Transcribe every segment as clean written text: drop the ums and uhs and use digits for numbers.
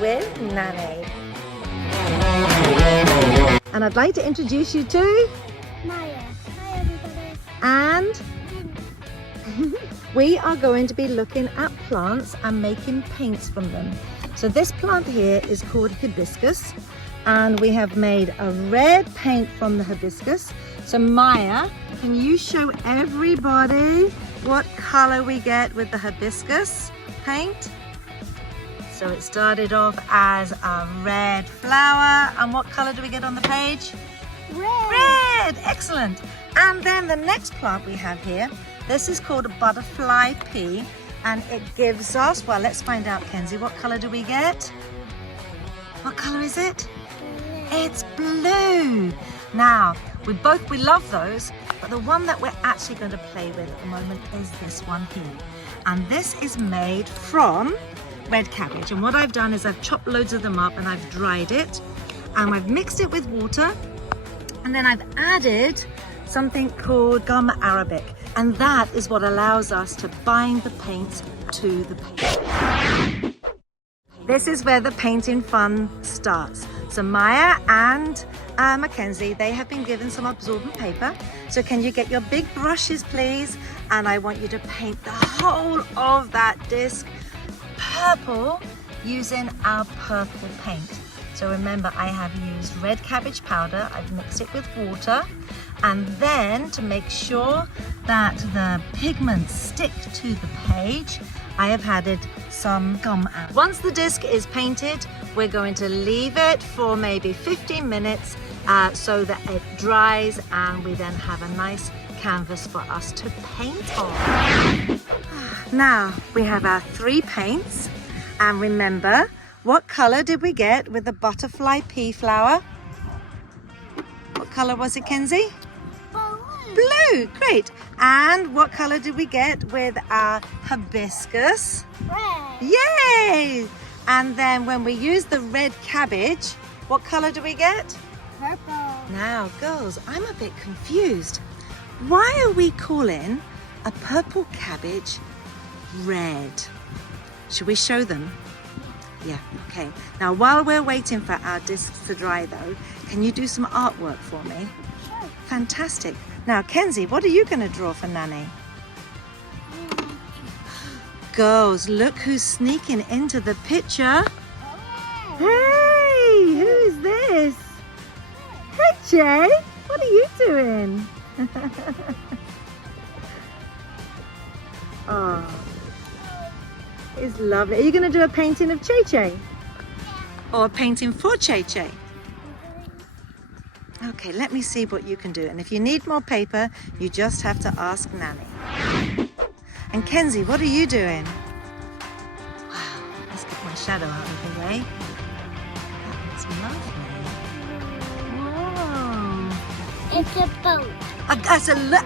with Nanny. And I'd like to introduce you to Mya. Hi everybody. and we are going to be looking at plants and making paints from them. So this plant here is called hibiscus, and we have made a red paint from the hibiscus. So Mya, can you show everybody what color we get with the hibiscus paint? So it started off as a red flower, and what color do we get on the page? Red. Red, excellent. And then the next plant we have here, this is called a butterfly pea, and it gives us, well, let's find out, Kenzie, what color do we get? What color is it? It's blue. Now, we love those, but the one that we're actually going to play with at the moment is this one here. And this is made from red cabbage. And what I've done is I've chopped loads of them up and I've dried it, and I've mixed it with water, and then I've added something called gum arabic, and that is what allows us to bind the paints to the paint. This is where the painting fun starts. So Mya and Mackenzie, they have been given some absorbent paper. So can you get your big brushes, please? And I want you to paint the whole of that disc purple using our purple paint. So remember, I have used red cabbage powder. I've mixed it with water. And then to make sure that the pigments stick to the page, I have added some gum out. Once the disc is painted, we're going to leave it for maybe 15 minutes so that it dries, and we then have a nice canvas for us to paint on. Now we have our 3 paints, and remember, what color did we get with the butterfly pea flower? What color was it, Kenzie? Blue, great. And what color did we get with our hibiscus? Red. Yay! And then when we use the red cabbage, what color do we get? Purple. Now, girls, I'm a bit confused. Why are we calling a purple cabbage red? Should we show them? Yeah, okay. Now, while we're waiting for our discs to dry though, can you do some artwork for me? Sure. Fantastic. Now, Kenzie, what are you going to draw for Nanny? Girls, look who's sneaking into the picture. Hey, who's this? Hey, Jay, what are you doing? Oh, it's lovely. Are you going to do a painting of Che Che? Or a painting for Che Che? Okay, let me see what you can do. And if you need more paper, you just have to ask Nanny. And Kenzie, what are you doing? Wow, let's get my shadow out of the way. That looks lovely. Whoa. It's a boat.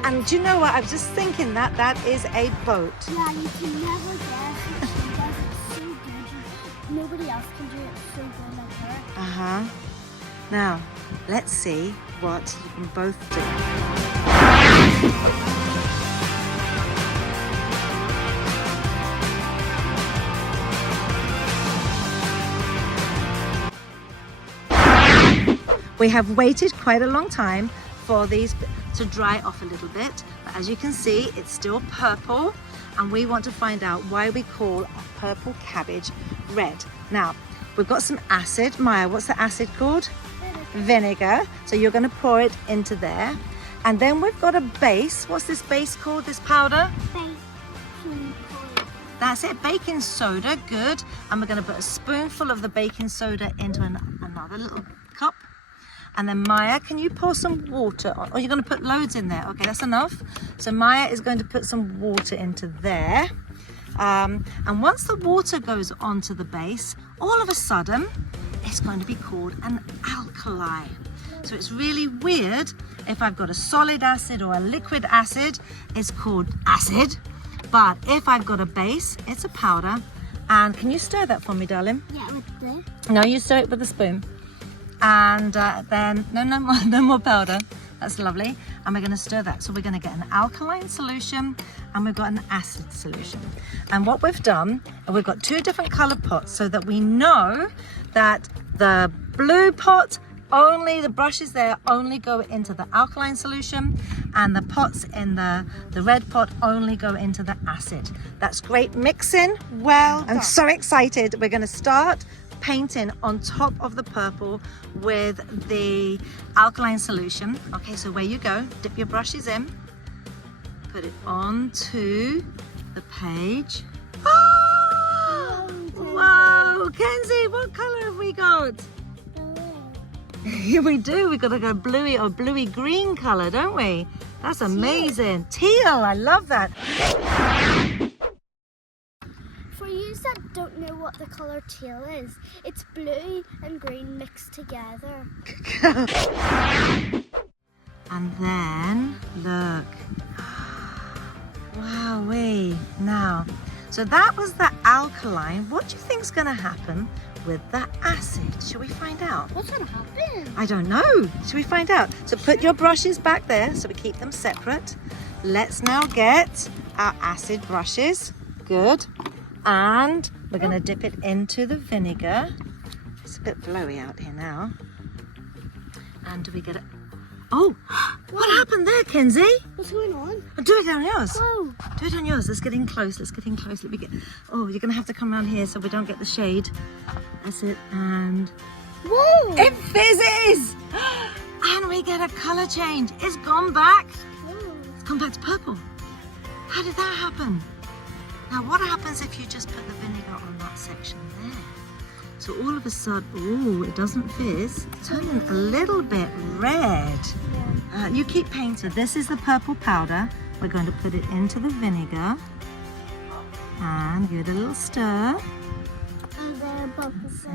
And do you know what? I was just thinking that is a boat. Yeah, you can never guess. She does it so good. Nobody else can do it so good like her. Uh-huh. Now, let's see what you can both do. We have waited quite a long time for these to dry off a little bit, but as you can see, it's still purple, and we want to find out why we call a purple cabbage red. Now, we've got some acid. Mya, what's the acid called? Vinegar. So you're going to pour it into there, and then we've got a base. What's this base called, this powder? Baking soda. That's it, baking soda. Good. And we're going to put a spoonful of the baking soda into another little cup. And then Mya, can you pour some water on? Or you're going to put loads in there? Okay, that's enough. So Mya is going to put some water into there. And once the water goes onto the base, all of a sudden, it's going to be called an alkali. So it's really weird if I've got a solid acid or a liquid acid, it's called acid. But if I've got a base, it's a powder. And can you stir that for me, darling? Yeah, with this. No, you stir it with a spoon. And then, no more powder. That's lovely. and we're going to stir that. So we're going to get an alkaline solution and we've got an acid solution. And what we've done, we've got two different colored pots so that we know that the blue pot, only the brushes there only go into the alkaline solution, and the pots in the red pot only go into the acid. That's great mixing. Well, I'm so excited. We're going to start painting on top of the purple with the alkaline solution. Okay, so where you go, dip your brushes in, put it onto the page. Oh, whoa, Kenzie, what color have we got? Here we do. We've got like a bluey or bluey green color, don't we? That's amazing. Teal, I love that. For you that don't know what the color teal is, it's blue and green mixed together. And then look. Wowee. Now, so that was the alkaline. What do you think's going to happen with the acid? Shall we find out? What's going to happen? I don't know. Shall we find out? So put your brushes back there so we keep them separate. Let's now get our acid brushes. Good. And we're going to dip it into the vinegar. It's a bit blowy out here now. And do we get it? Oh, what happened there, Kenzie? What's going on? Do it on yours. Whoa. Do it on yours. Let's get in close. Let's get in close. Let me get. Oh, you're going to have to come around here so we don't get the shade. That's it. And Whoa. it fizzes. And we get a color change. It's gone back. It's gone back to purple. How did that happen? Now, what happens if you just put the vinegar on that section there? So all of a sudden, oh, it doesn't fizz. It's turning a little bit red. Yeah. You keep painting. This is the purple powder. We're going to put it into the vinegar and give it a little stir. And then bubbles.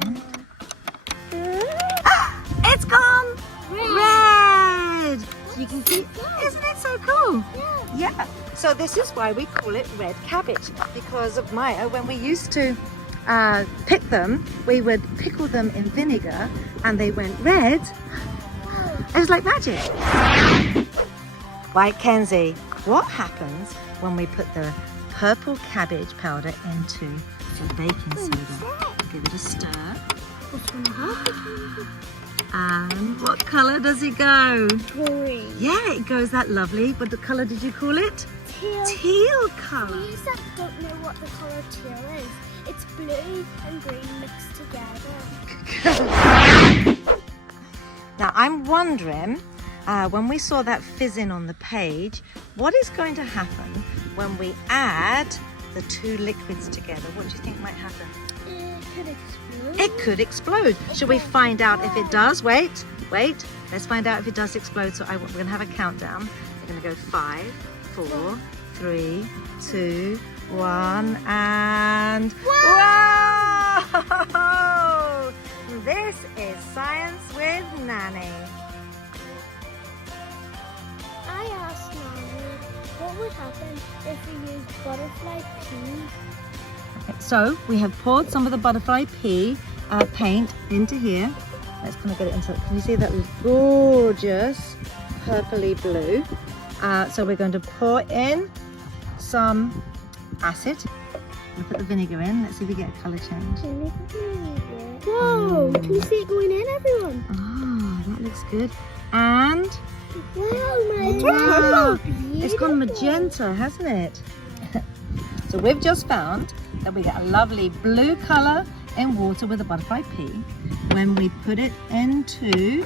It's gone red. So you can keep. Isn't it so cool? Yeah. So this is why we call it red cabbage, because of Mya. When we used to pick them, we would pickle them in vinegar and they went red. It was like magic. Right, Kenzie, what happens when we put the purple cabbage powder into the baking soda? Give it a stir. What's going to happen? And what colour does it go? Green. Yeah, it goes that lovely. What the colour did you call it? Teal. Teal For colour. you that don't know what the color teal is, it's blue and green mixed together. Now I'm wondering, when we saw that fizzing on the page, what is going to happen when we add the two liquids together? What do you think might happen? It could explode. It could explode. Shall we find out if it does? Wait. Let's find out if it does explode. So we're going to have a countdown. We're going to go 5, 4, 3, 2, 1, and whoa! This is Science with Nanny. I asked Nanny, what would happen if we used butterfly pea? Okay, so we have poured some of the butterfly pea paint into here. Let's kind of get it into it. Can you see that gorgeous purpley blue? So we're going to pour in some acid. We'll put the vinegar in. Let's see if we get a colour change. Whoa! Can you see it going in, everyone? Oh, that looks good. And Wow, it's gone magenta, hasn't it? So we've just found that we get a lovely blue colour in water with a butterfly pea. When we put it into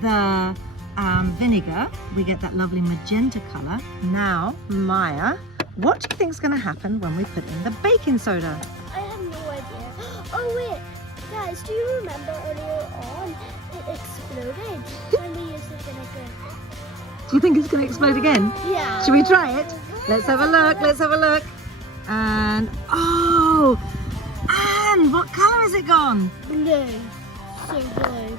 the vinegar, we get that lovely magenta colour. Now, Mya, what do you think is going to happen when we put in the baking soda? I have no idea. Oh wait, guys, do you remember earlier on it exploded when we used the vinegar? Do you think it's going to explode again? Yeah. Should we try it? Let's have a look. Let's have a look. And oh, and what colour has it gone? Blue. So blue.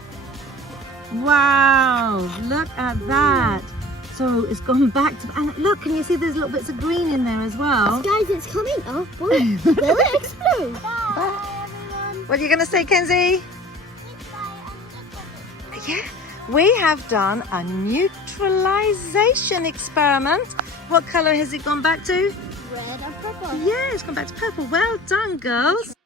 Wow, look at that. So it's gone back to, and look, can you see there's little bits of green in there as well? Guys, it's coming up. Will it explode? Bye, everyone. What are you going to say, Kenzie? Yeah. we have done a neutralization experiment. What color has it gone back to? Red and purple. Yeah, it's gone back to purple. Well done, girls.